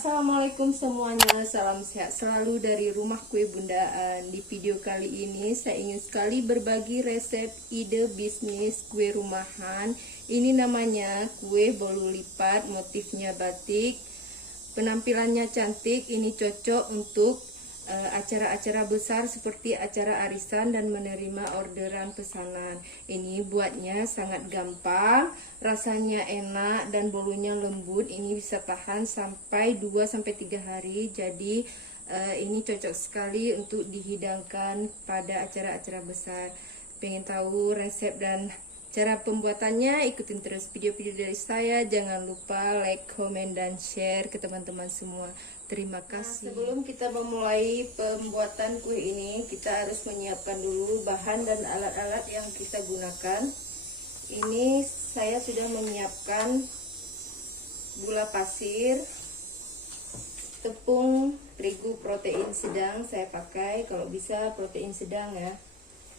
Assalamualaikum semuanya, salam sehat selalu dari Rumah Kue Bundaan. Di video kali ini saya ingin sekali berbagi resep ide bisnis kue rumahan. Ini namanya kue bolu lipat, motifnya batik, penampilannya cantik. Ini cocok untuk acara-acara besar seperti acara arisan dan menerima orderan pesanan. Ini buatnya sangat gampang, rasanya enak dan bolunya lembut. Ini bisa tahan sampai 2-3 hari. Jadi ini cocok sekali untuk dihidangkan pada acara-acara besar. Pengen tahu resep dan cara pembuatannya? Ikutin terus video-video dari saya. Jangan lupa like, komen, dan share ke teman-teman semua. Terima kasih. Sebelum kita memulai pembuatan kue ini, kita harus menyiapkan dulu bahan dan alat-alat yang kita gunakan. Ini saya sudah menyiapkan gula pasir, tepung terigu protein sedang saya pakai, kalau bisa protein sedang ya.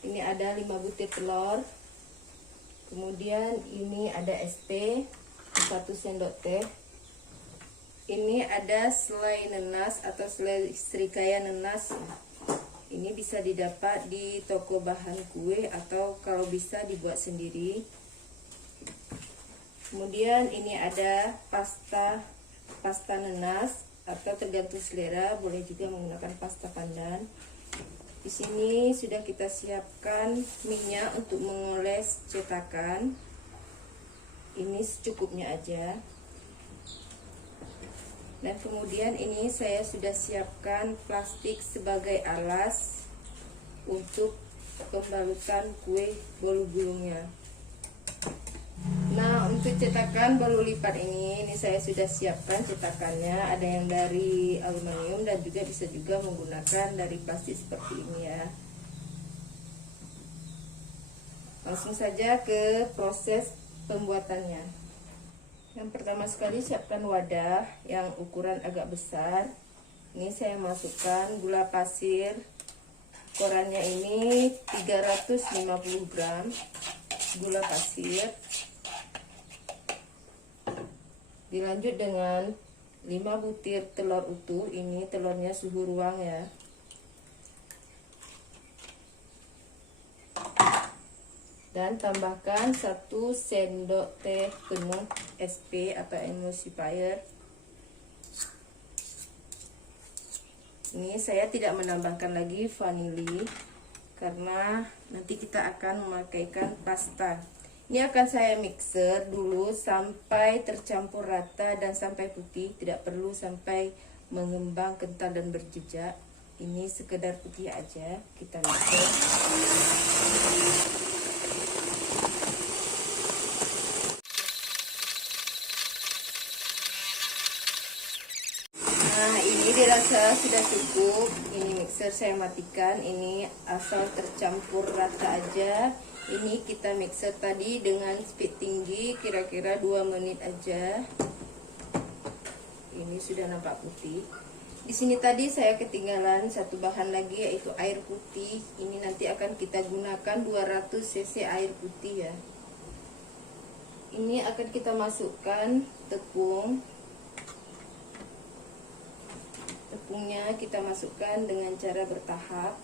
Ini ada 5 butir telur. Kemudian ini ada SP 1 sendok teh. Ini ada selai nenas atau selai serikaya nenas. Ini bisa didapat di toko bahan kue atau kalau bisa dibuat sendiri. Kemudian ini ada pasta nenas atau tergantung selera, boleh juga menggunakan pasta pandan. Di sini sudah kita siapkan minyak untuk mengoles cetakan. Ini secukupnya aja. Dan kemudian ini saya sudah siapkan plastik sebagai alas untuk pembalutan kue bolu gulungnya. Nah, untuk cetakan bolu lipat ini saya sudah siapkan cetakannya. Ada yang dari aluminium dan juga bisa juga menggunakan dari plastik seperti ini ya. Langsung saja ke proses pembuatannya. Yang pertama sekali siapkan wadah yang ukuran agak besar. Ini saya masukkan gula pasir. Korannya ini 350 gram gula pasir. Dilanjut dengan 5 butir telur utuh. Ini telurnya suhu ruang ya. Dan tambahkan 1 sendok teh penuh SP atau emulsifier. Ini saya tidak menambahkan lagi vanili karena nanti kita akan memakaikan pasta. Ini akan saya mixer dulu sampai tercampur rata dan sampai putih, tidak perlu sampai mengembang kental dan berjejak. Ini sekedar putih aja, kita mixer. Nah, ini dirasa sudah cukup. Ini mixer saya matikan. Ini asal tercampur rata aja. Ini kita mixer tadi dengan speed tinggi, kira-kira 2 menit aja. Ini sudah nampak putih. Di sini tadi saya ketinggalan satu bahan lagi, yaitu air putih. Ini nanti akan kita gunakan 200 cc air putih ya. Ini akan kita masukkan tepung. Tepungnya kita masukkan dengan cara bertahap.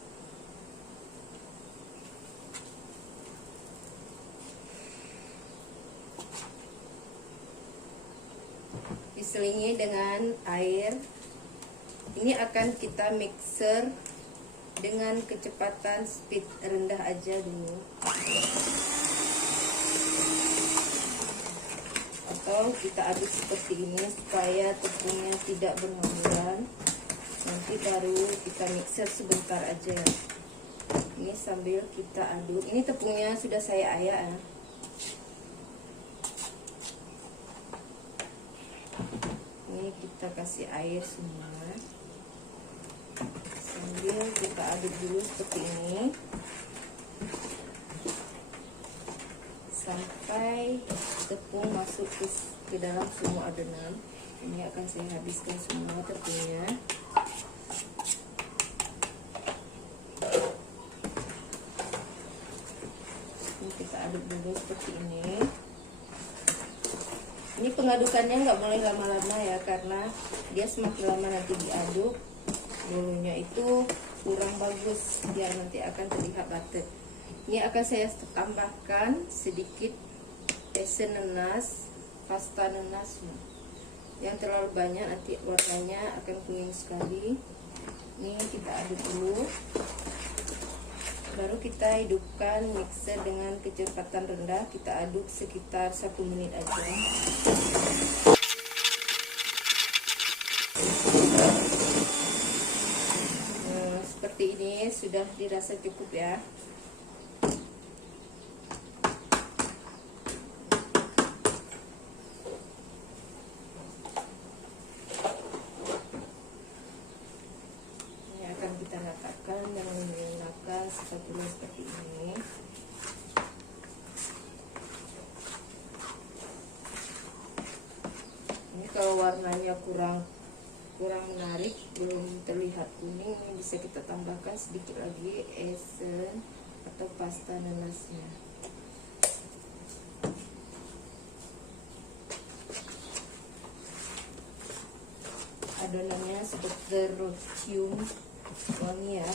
Diselingi dengan air. Ini akan kita mixer dengan kecepatan speed rendah aja dulu. Atau kita aduk seperti ini supaya tepungnya tidak berhamburan. Nanti baru kita mixer sebentar aja ya. Ini sambil kita aduk. Ini tepungnya sudah saya ayak ya. Ini kita kasih air semua. Sambil kita aduk dulu seperti ini. Sampai tepung masuk ke dalam semua adonan. Ini akan saya habiskan semua tepungnya. Ini kita aduk dulu seperti ini. Ini pengadukannya nggak boleh lama-lama ya, karena dia semakin lama nanti diaduk bolunya itu kurang bagus, dia nanti akan terlihat batet. Ini akan saya tambahkan sedikit esen nanas, pasta nanas. Yang terlalu banyak nanti warnanya akan kuning sekali. Ini kita aduk dulu, baru kita hidupkan mixer dengan kecepatan rendah. Kita aduk sekitar 1 menit aja. Nah, seperti ini sudah dirasa cukup ya. Ini akan kita ratakan dengan menggunakan spatula seperti ini. Ini kalau warnanya kurang menarik, belum terlihat kuning, ini bisa kita tambahkan sedikit lagi esen atau pasta nanasnya. Adonannya seperti tercium wangi ya.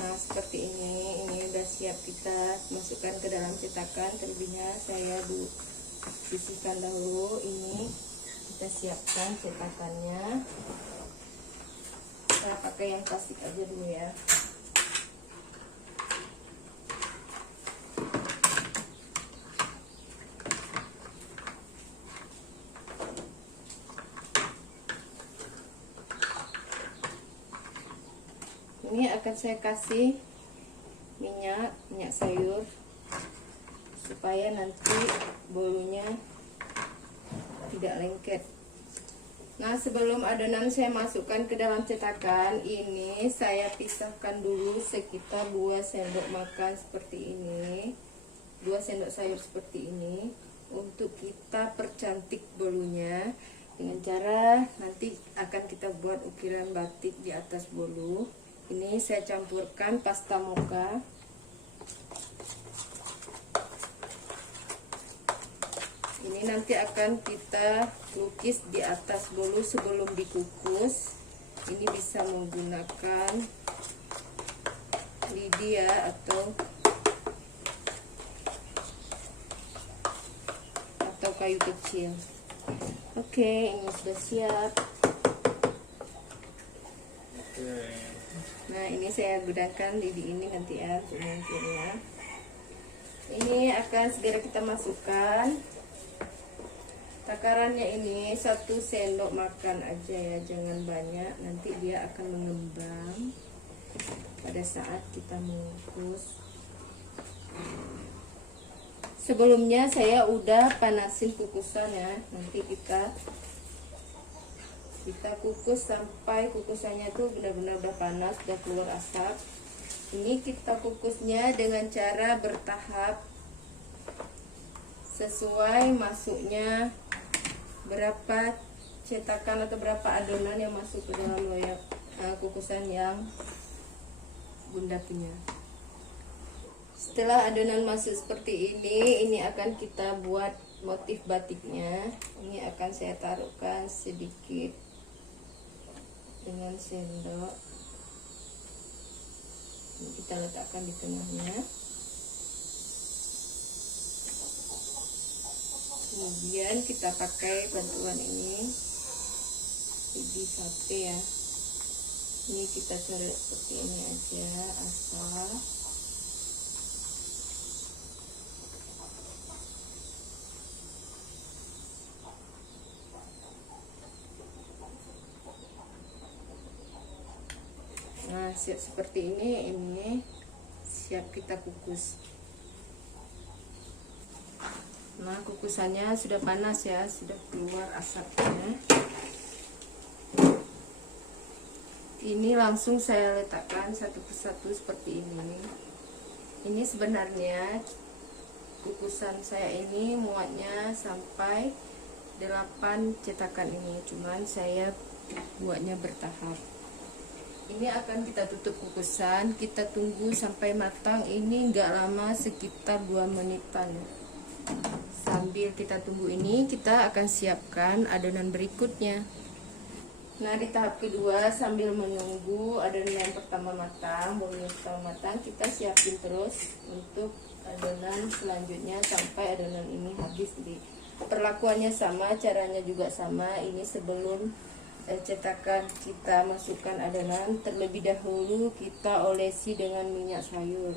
Nah, seperti ini udah siap kita masukkan ke dalam cetakan. Terlebihnya saya sisihkan dahulu. Ini kita siapkan cetakannya. Kita pakai yang plastik aja dulu ya. Ini akan saya kasih minyak sayur supaya nanti bolunya tidak lengket. Nah, sebelum adonan saya masukkan ke dalam cetakan, ini saya pisahkan dulu sekitar 2 sendok makan seperti ini, 2 sendok sayur seperti ini, untuk kita percantik bolunya dengan cara nanti akan kita buat ukiran batik di atas bolu. Ini saya campurkan pasta mocha. Ini nanti akan kita lukis di atas bolu sebelum dikukus. Ini bisa menggunakan lidi ya, atau kayu kecil. Oke, ini sudah siap. Nah, ini saya gunakan lidi ini nanti ya untuk mungkinnya. Ini akan segera kita masukkan. Takarannya ini 1 sendok makan aja ya, jangan banyak, nanti dia akan mengembang pada saat kita mengukus. Sebelumnya saya udah panasin kukusan ya, nanti kita kukus sampai kukusannya tuh benar-benar udah panas, udah keluar asap. Ini kita kukusnya dengan cara bertahap sesuai masuknya berapa cetakan atau berapa adonan yang masuk ke dalam loyang kukusan yang bunda punya. Setelah adonan masuk seperti ini akan kita buat motif batiknya. Ini akan saya taruhkan sedikit dengan sendok. Ini kita letakkan di tengahnya. Kemudian kita pakai bantuan ini, lidi sate ya. Ini kita coret seperti ini aja, asal. Nah, siap seperti ini siap kita kukus. Nah, kukusannya sudah panas ya, sudah keluar asapnya. Ini langsung saya letakkan satu persatu seperti ini. Ini sebenarnya kukusan saya ini muatnya sampai 8 cetakan ini, cuman saya buatnya bertahap. Ini akan kita tutup kukusan, kita tunggu sampai matang. Ini enggak lama, sekitar 2 menitan. Sambil kita tunggu ini, kita akan siapkan adonan berikutnya. Nah, di tahap kedua, sambil menunggu adonan yang pertama matang, bolu yang pertama matang, kita siapin terus untuk adonan selanjutnya sampai adonan ini habis. Jadi perlakuannya sama, caranya juga sama. Ini sebelum cetakan kita masukkan adonan, terlebih dahulu kita olesi dengan minyak sayur.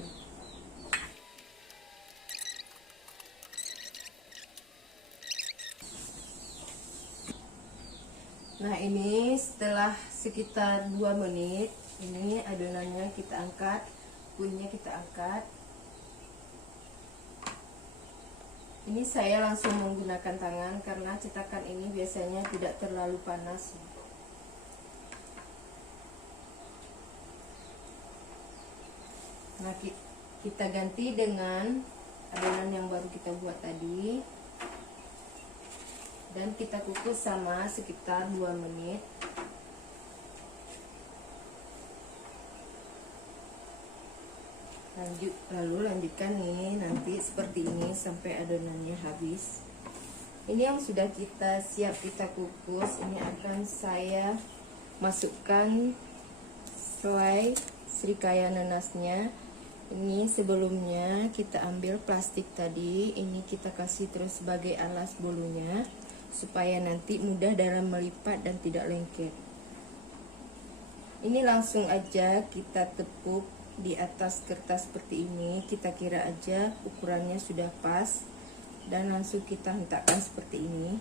Nah, ini setelah sekitar 2 menit, ini adonannya kita angkat, kuenya kita angkat. Ini saya langsung menggunakan tangan karena cetakan ini biasanya tidak terlalu panas. Nah, kita ganti dengan adonan yang baru kita buat tadi. Dan kita kukus sama sekitar 2 menit. Lalu lanjutkan nih nanti seperti ini sampai adonannya habis. Ini yang sudah siap kita kukus, ini akan saya masukkan selai serikaya nanasnya. Ini sebelumnya kita ambil plastik tadi, ini kita kasih terus sebagai alas bolunya supaya nanti mudah dalam melipat dan tidak lengket. Ini langsung aja kita tepuk di atas kertas seperti ini, kita kira aja ukurannya sudah pas dan langsung kita hentakkan seperti ini.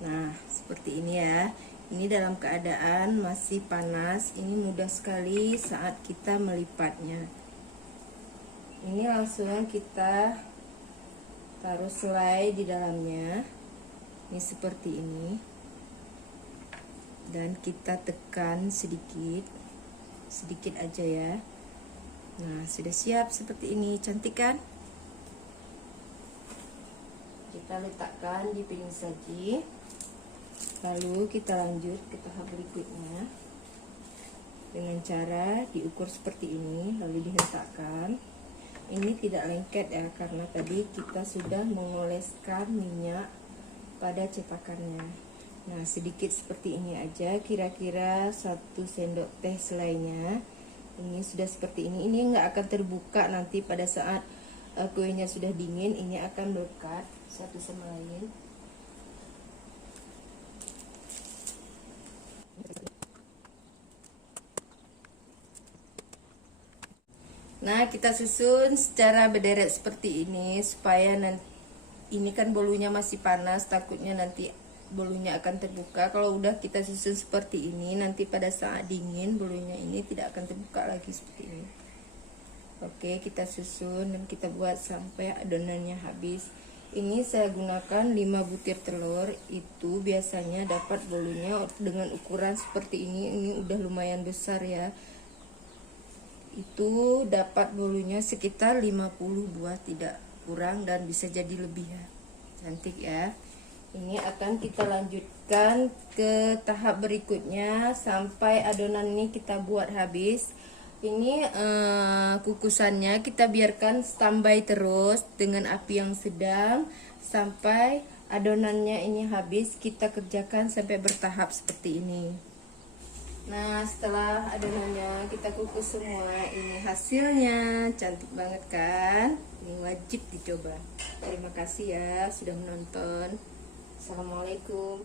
Nah, seperti ini ya. Ini dalam keadaan masih panas, ini mudah sekali saat kita melipatnya. Ini langsung kita taruh selai di dalamnya, ini seperti ini, dan kita tekan sedikit aja ya. Nah, sudah siap seperti ini, cantik kan? Kita letakkan di piring saji, lalu kita lanjut ke tahap berikutnya dengan cara diukur seperti ini, lalu dihentakkan. Ini tidak lengket ya, karena tadi kita sudah mengoleskan minyak pada cetakannya. Nah, sedikit seperti ini aja, kira-kira 1 sendok teh selainya. Ini sudah seperti ini. Ini nggak akan terbuka nanti pada saat kuenya sudah dingin. Ini akan melekat satu sama lain. Nah, kita susun secara berderet seperti ini supaya nanti, ini kan bolunya masih panas, takutnya nanti bolunya akan terbuka. Kalau udah kita susun seperti ini, nanti pada saat dingin bolunya ini tidak akan terbuka lagi seperti ini. Oke, kita susun dan kita buat sampai adonannya habis. Ini saya gunakan 5 butir telur, itu biasanya dapat bolunya dengan ukuran seperti ini. Ini udah lumayan besar ya. Itu dapat bolunya sekitar 50 buah, tidak kurang dan bisa jadi lebih ya. Cantik ya. Ini akan kita lanjutkan ke tahap berikutnya sampai adonan ini kita buat habis. Ini kukusannya kita biarkan standby terus dengan api yang sedang sampai adonannya ini habis. Kita kerjakan sampai bertahap seperti ini. Nah, setelah adonannya kita kukus semua, ini hasilnya. Cantik banget kan? Ini wajib dicoba. Terima kasih ya sudah menonton. Assalamualaikum.